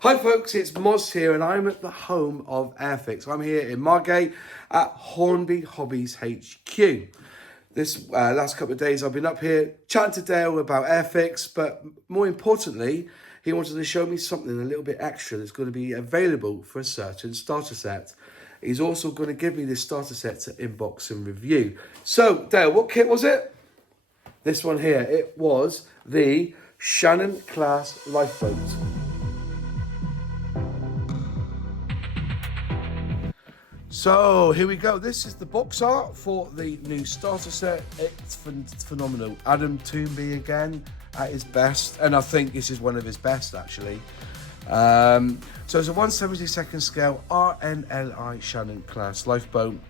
Hi folks, it's Moz here and I'm at the home of Airfix. I'm here in Margate at Hornby Hobbies HQ. This last couple of days I've been up here chatting to Dale about Airfix, but more importantly, he wanted to show me something a little bit extra that's going to be available for a certain starter set. He's also going to give me this starter set to inbox and review. So Dale, what kit was it? This one here. It was the Shannon Class Lifeboat. So here we go. This is the box art for the new starter set. It's phenomenal. Adam Toomby again at his best, and I think this is one of his best actually. So it's a 1/72 scale RNLI Shannon Class Lifeboat.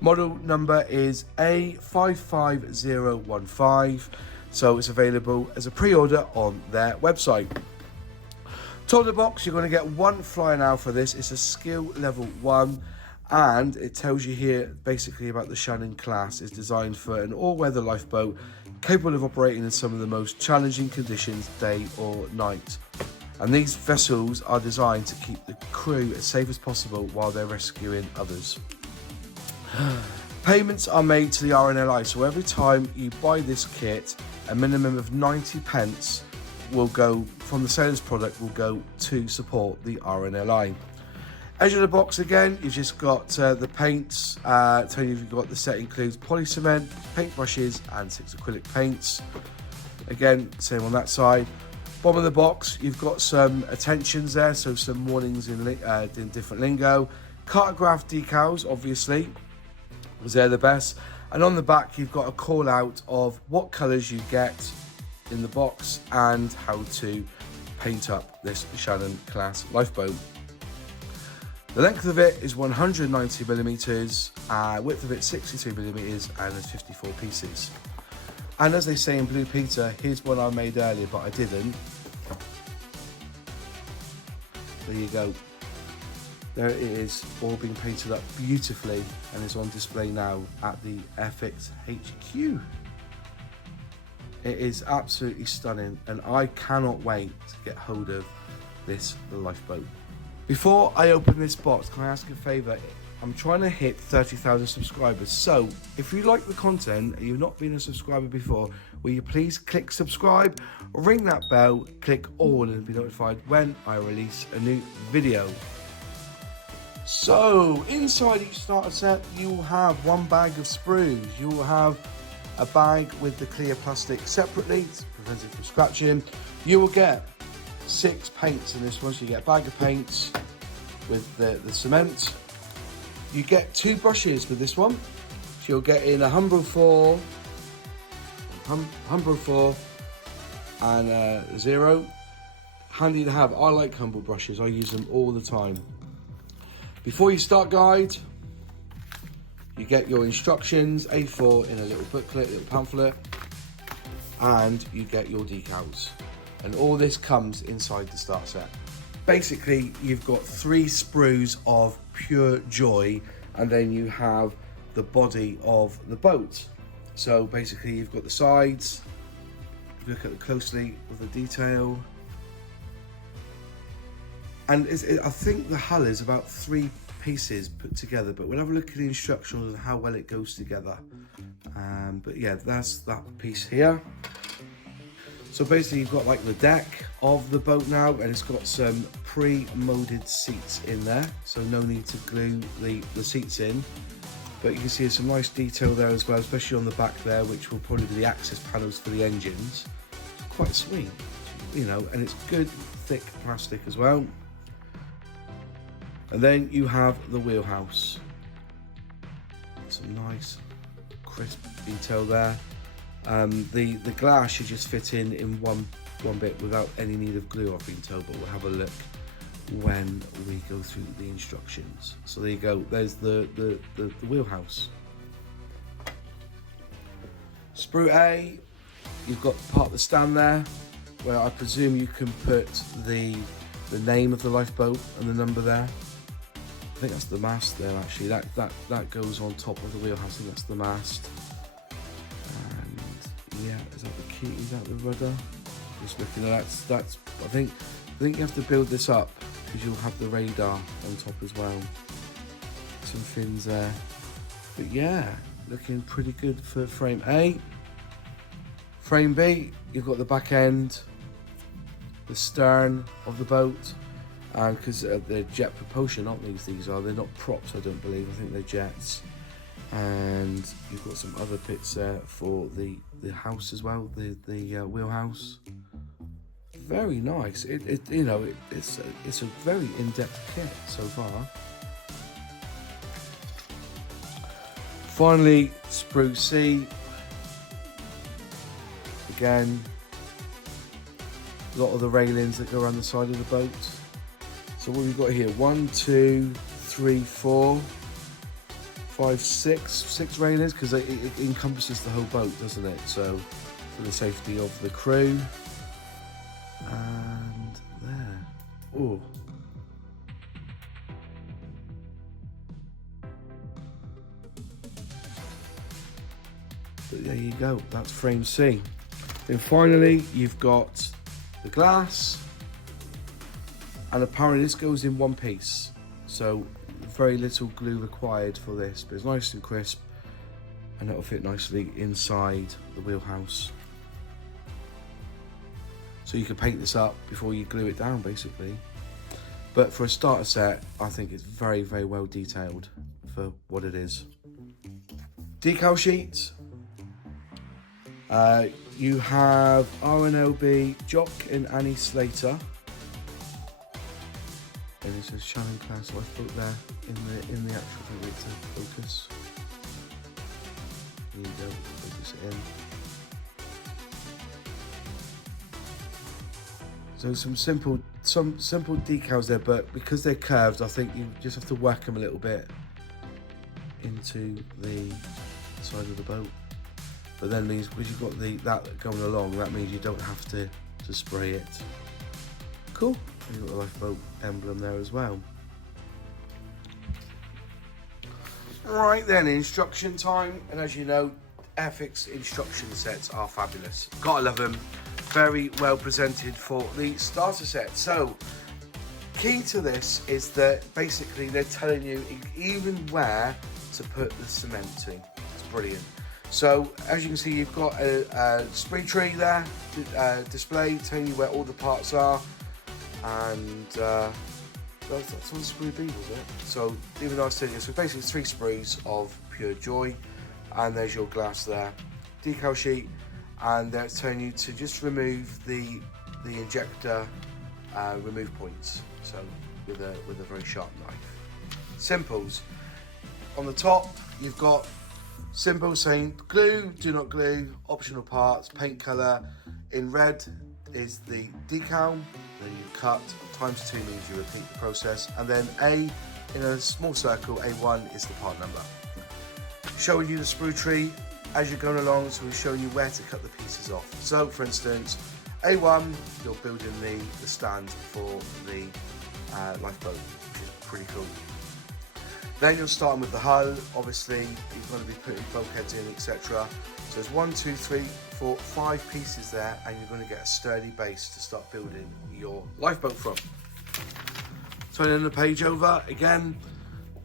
Model number is A55015. So it's available as a pre-order on their website. Top of the box, you're going to get one fly now for this. It's a skill level 1. And it tells you here basically about the Shannon class. It's designed for an all-weather lifeboat capable of operating in some of the most challenging conditions, day or night. And these vessels are designed to keep the crew as safe as possible while they're rescuing others. Payments are made to the RNLI, so every time you buy this kit, a minimum of 90 pence will go from the sales product will go to support the RNLI. Edge of the box again, you've just got the paints, telling you you've got the set includes poly cement, paint brushes and 6 acrylic paints. Again, same on that side. Bottom of the box, you've got some attentions there, so some warnings in different lingo. Cartograph decals, obviously, because they're the best. And on the back, you've got a call out of what colours you get in the box and how to paint up this Shannon Class Lifeboat. The length of it is 190 millimeters, width of it 62 millimeters, and there's 54 pieces. And as they say in Blue Peter, here's one I made earlier, but I didn't. There you go. There it is, all being painted up beautifully, and is on display now at the Airfix HQ. It is absolutely stunning, and I cannot wait to get hold of this lifeboat. Before I open this box, can I ask a favour? I'm trying to hit 30,000 subscribers, so if you like the content and you've not been a subscriber before, will you please click subscribe, ring that bell, click all and be notified when I release a new video. So inside each starter set you will have one bag of sprues. You will have a bag with the clear plastic separately to prevent it from scratching. You will get 6 paints in this one, so you get a bag of paints with the cement. You get 2 brushes with this one, so you'll get in a Humber 4 and a 0. Handy to have. I like Humber brushes, I use them all the time. Before you start guide, you get your instructions, A4 in a little booklet, little pamphlet, and you get your decals. And all this comes inside the starter set. Basically, you've got 3 sprues of pure joy, and then you have the body of the boat. So basically, you've got the sides. If you look at it closely with the detail. And I think the hull is about 3 pieces put together, but we'll have a look at the instructions and how well it goes together. But yeah, that's that piece here. So basically you've got like the deck of the boat now, and it's got some pre-molded seats in there, so no need to glue the seats in. But you can see there's some nice detail there as well, especially on the back there, which will probably be the access panels for the engines. It's quite sweet, you know, and it's good thick plastic as well. And then you have the wheelhouse. Some nice crisp detail there. The glass should just fit in one bit without any need of glue, I've been told, but we'll have a look when we go through the instructions. So there you go, there's the wheelhouse. Sprue A, you've got part of the stand there, where I presume you can put the name of the lifeboat and the number there. I think that's the mast there actually, that goes on top of the wheelhouse, I think that's the mast. Yeah, is that the key? Is that the rudder? Just looking at that. I think you have to build this up because you'll have the radar on top as well. Some fins there. But yeah, looking pretty good for frame A. Frame B, you've got the back end, the stern of the boat, and because they're jet propulsion, aren't these are, they're not props, I don't believe, I think they're jets. And you've got some other bits there for the house as well, the wheelhouse. Very nice. It's a very in-depth kit so far. Finally, sprue C. Again, a lot of the railings that go around the side of the boat. So what we've got here, 1, 2, 3, 4, 5, 6 railings, because it encompasses the whole boat, doesn't it? So for the safety of the crew. And there. Oh. But there you go, that's frame C. Then finally, you've got the glass, and apparently this goes in one piece. So very little glue required for this, but it's nice and crisp, and it'll fit nicely inside the wheelhouse. So you can paint this up before you glue it down, basically. But for a starter set, I think it's very, very well detailed for what it is. Decal sheet. You have RNLI, Jock and Annie Slater. And it says Shannon Class Lifeboat there in the actual focus. There you go, focus it in. So some simple decals there, but because they're curved, I think you just have to whack them a little bit into the side of the boat. But then means because you've got that going along, that means you don't have to spray it. Cool. And you've got the lifeboat emblem there as well. Right then, instruction time. And as you know, Airfix instruction sets are fabulous. Gotta love them. Very well presented for the starter set. So, key to this is that basically they're telling you even where to put the cement to. It's brilliant. So, as you can see, you've got a sprue tree there, display telling you where all the parts are. And that's on sprue B, was it? So even though I said so basically 3 sprues of pure joy, and there's your glass there, decal sheet, and they're telling you to just remove the injector remove points. So with a very sharp knife. Simples. On the top, you've got symbols saying glue, do not glue, optional parts, paint colour. In red is the decal, then you cut, ×2 means you repeat the process, and then A in a small circle, A1 is the part number. Showing you the sprue tree as you're going along, so we're showing you where to cut the pieces off. So for instance, A1, you're building the stand for the lifeboat, which is pretty cool. Then you're starting with the hull. Obviously, you're going to be putting bulkheads in, etc. So there's 1, 2, 3, 4, 5 pieces there, and you're going to get a sturdy base to start building your lifeboat from. Turning the page over again,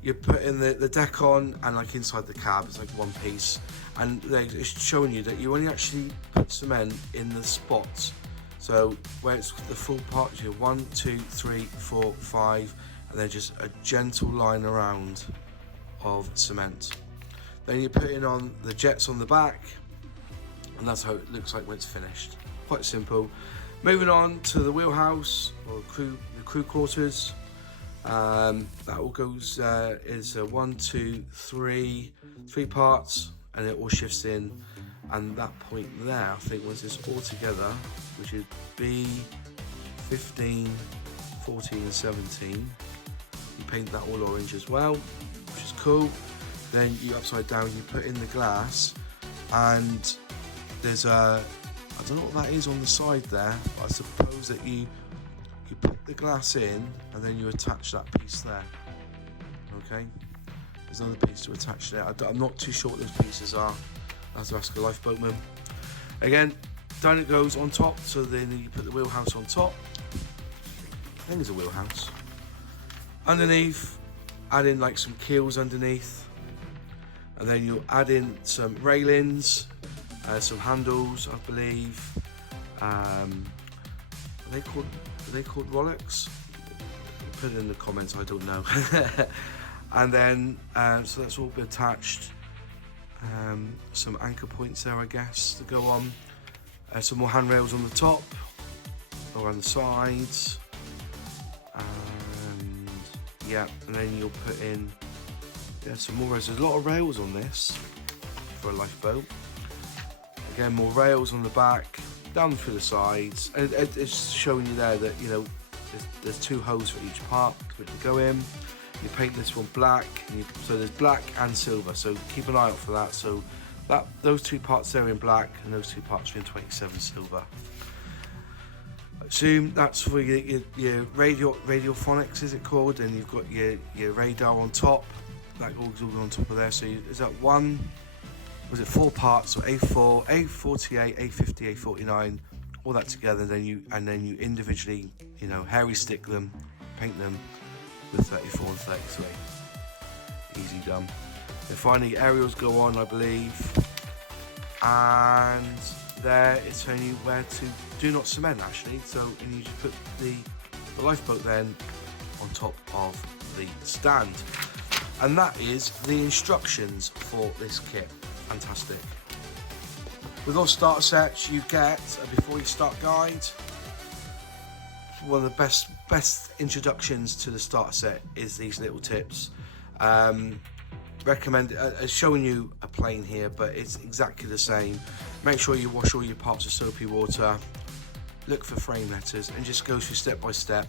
you're putting the deck on, and like inside the cab, it's like one piece, and it's showing you that you only actually put cement in the spots. So where it's the full part, you 1, 2, 3, 4, 5. And then just a gentle line around of cement. Then you're putting on the jets on the back, and that's how it looks like when it's finished. Quite simple. Moving on to the wheelhouse or the crew quarters. That all goes is 1, 2, 3 parts, and it all shifts in. And that point there, I think, once it's all together, which is B15, 14, and 17. You paint that all orange as well, which is cool. Then you upside down, you put in the glass, and there's I don't know what that is on the side there, but I suppose that you put the glass in and then you attach that piece there. Okay, there's another piece to attach there. I'm not too sure what those pieces are. I have to ask a lifeboatman. Again, down it goes on top, so then you put the wheelhouse on top. I think there's a wheelhouse. Underneath, add in like some keels underneath, and then you'll add in some railings, some handles, I believe. Are they called Rolex? Put it in the comments, I don't know. And then, so that's all attached. Some anchor points there, I guess, to go on. Some more handrails on the top, around the sides. And yeah, and then you'll put in some more rails. There's a lot of rails on this for a lifeboat. Again, more rails on the back, down through the sides. And it's showing you there that, you know, there's 2 holes for each part for it to go in. You paint this one black, and so there's black and silver, so keep an eye out for that. So those 2 parts there in black, and those 2 parts are in 27 silver. Assume that's for your radiophonics, is it called? And you've got your radar on top. That goes all on top of there. So is that 4 parts? So A4, A48, A50, A49, all that together. Then you individually, you know, hairy stick them, paint them with 34 and 33. Easy done. Then finally aerials go on, I believe, and there it's telling you where to do not cement actually. So you just put the lifeboat then on top of the stand, and that is the instructions for this kit. Fantastic. With all starter sets you get a before you start guide. One of the best introductions to the starter set is these little tips. Recommend showing you a plane here, but it's exactly the same. Make sure you wash all your parts with soapy water. Look for frame letters, and just go through step by step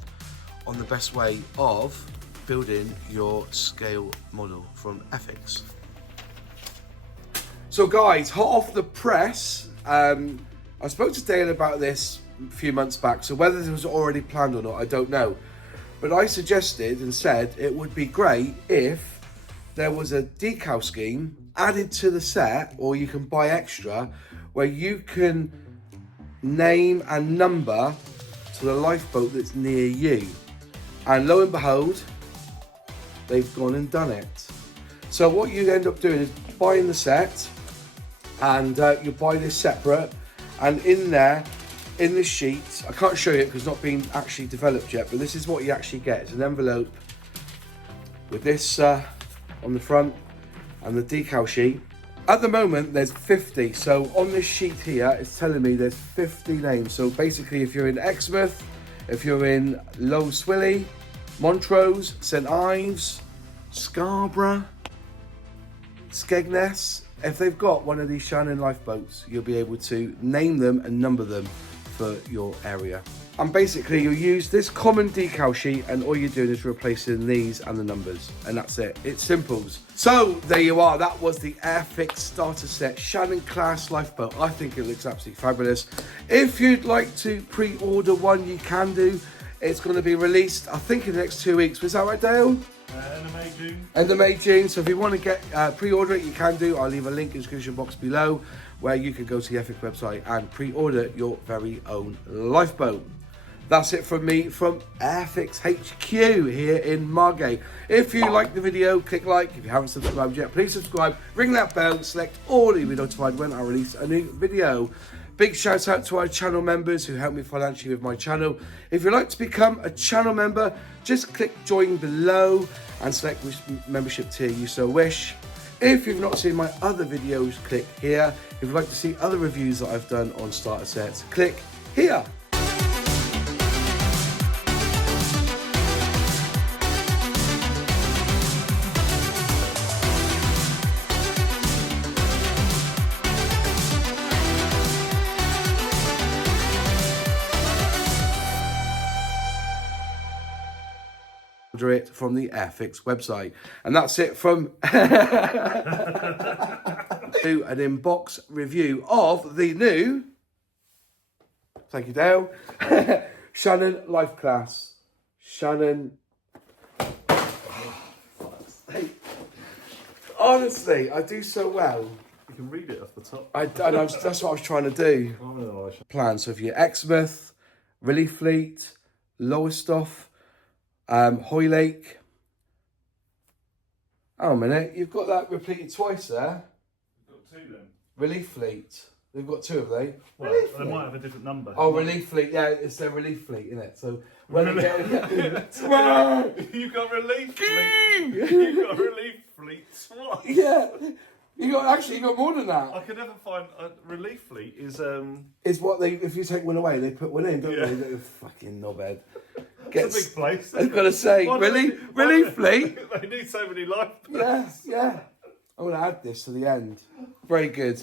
on the best way of building your scale model from Airfix. So guys, hot off the press, I spoke to Dale about this a few months back, so whether this was already planned or not, I don't know. But I suggested and said it would be great if there was a decal scheme added to the set, or you can buy extra, where you can name and number to the lifeboat that's near you. And lo and behold, they've gone and done it. So what you end up doing is buying the set, and you buy this separate, and in there, in the sheet, I can't show you it because it's not been actually developed yet, but this is what you actually get. It's an envelope with this on the front and the decal sheet. At the moment, there's 50. So on this sheet here, it's telling me there's 50 names. So basically, if you're in Exmouth, if you're in Low Swilly, Montrose, St Ives, Scarborough, Skegness, if they've got one of these Shannon lifeboats, you'll be able to name them and number them for your area. And basically you'll use this common decal sheet, and all you're doing is replacing these and the numbers, and that's it. It's simples. So there you are. That was the Airfix starter set Shannon Class Lifeboat. I think it looks absolutely fabulous. If you'd like to pre-order one, you can do. It's going to be released, I think, in the next 2 weeks. Was that right, Dale? End of May, June. End of May, June. So if you want to get pre-order it, you can do. I'll leave a link in the description box below where you can go to the Airfix website and pre-order your very own lifeboat. That's it from me from Airfix HQ here in Margate. If you like the video, click like. If you haven't subscribed yet, please subscribe. Ring that bell, select all to be notified when I release a new video. Big shout out to our channel members who help me financially with my channel. If you'd like to become a channel member, just click join below and select which membership tier you so wish. If you've not seen my other videos, click here. If you'd like to see other reviews that I've done on starter sets, click here. It from the Airfix website, and that's it from do an inbox review of the new, thank you Dale, Shannon Life Class. Shannon, honestly, I do so well. You can read it off the top. That's what I was trying to do. Plan. So if you're Exmouth, Relief Fleet, Lowestoft, Hoylake, Oh, a minute. You've got that repeated twice there. We've got two then. Relief fleet. They've got two, have they? Well, Relief they fleet. might have a different number. Oh, relief fleet. Yeah, it's their relief fleet, isn't it? So when they get You got relief fleet. You got relief fleet twice. yeah, you got more than that. I could never find a relief fleet is It's what they if you take one away, they put one in, don't Yeah. they? They're fucking knobhead. it's a big place. I've got to say, relief fleet. They need so many lifeboats. Yeah, yeah. I'm gonna add this to the end. Very good.